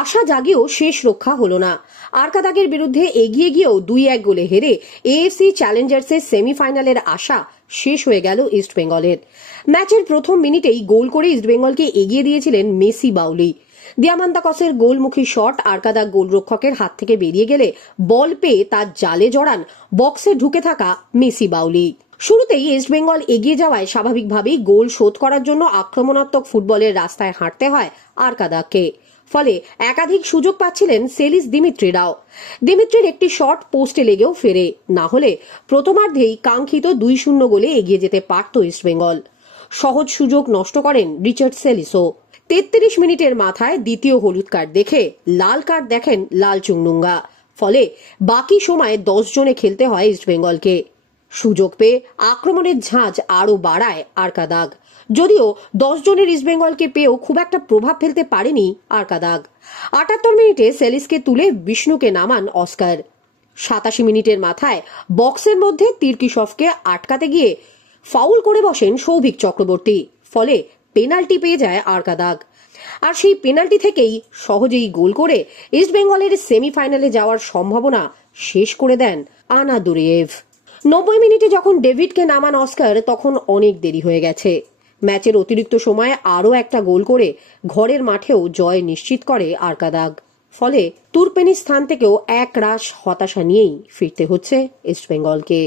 আশা জাগিয়েও শেষ রক্ষা হলো না। আরকাদাগের বিরুদ্ধে এগিয়ে গিয়েও 2-1 গোলে হেরে এএফসি চ্যালেঞ্জার্সের সেমিফাইনালের আশা শেষ হয়ে গেল ইস্টবেঙ্গলের। ম্যাচের প্রথম মিনিটেই গোল করে ইস্টবেঙ্গলকে এগিয়ে দিয়েছিলেন মেসি বাউলি। দিয়ামান্তাকসের গোলমুখী শট আরকাদাগ গোলরক্ষকের হাত থেকে বেরিয়ে গেলে বল পেয়ে তার জালে জড়ান বক্সে ঢুকে থাকা মেসি বাউলি। শুরুতেই ইস্টবেঙ্গল এগিয়ে যাওয়ায় স্বাভাবিকভাবেই গোল শোধ করার জন্য আক্রমণাত্মক ফুটবলের রাস্তায় হাঁটতে হয় আরকাদাগকে। ফলে একাধিক সুযোগ পাচ্ছিলেন সেলিস দিমিত্রিরাও। দিমিত্রির একটি শট পোস্টে লেগেও ফেরে, না হলে প্রথমার্ধেই কাঙ্ক্ষিত 2-0 গোলে এগিয়ে যেতে পারত ইস্টবেঙ্গল। সহজ সুযোগ নষ্ট করেন রিচার্ড সেলিসও। 33 মিনিটের মাথায় দ্বিতীয় হলুদ কার্ড দেখে লাল কার্ড দেখেন লাল চুংনুঙ্গা। ফলে বাকি সময়ে 10 জনে খেলতে হয় ইস্টবেঙ্গলকে। সুযোগ পেয়ে আক্রমণের ঝাঁজ আরো বাড়ায় আরকাদাগ। যদিও 10 জনের ইস্টবেঙ্গলকে পেয়েও খুব একটা প্রভাব ফেলতে পারেনি আরকাদাগ। 78 মিনিটে সেলিসকে তুলে বিষ্ণুকে নামান অস্কার। 87 মিনিটের মাথায় বক্সের মধ্যে তির্কিশভকে আটকাতে গিয়ে ফাউল করে বসেন সৌভিক চক্রবর্তী। ফলে পেনাল্টি পেয়ে যায় আরকাদাগ। আর সেই পেনাল্টি থেকেই সহজেই গোল করে ইস্টবেঙ্গলের সেমিফাইনালে যাওয়ার সম্ভাবনা শেষ করে দেন আনাদুরিয়েভ। 90 মিনিটে যখন ডেভিডকে নামান অস্কার তখন অনেক দেরি হয়ে গেছে। ম্যাচের অতিরিক্ত সময়ে আরও একটা গোল করে ঘরের মাঠেও জয় নিশ্চিত করে আরকাদাগ। ফলে তুর্পেনিস্তান থেকেও এক রাশ হতাশা নিয়েই ফিরতে হচ্ছে ইস্টবেঙ্গলকে।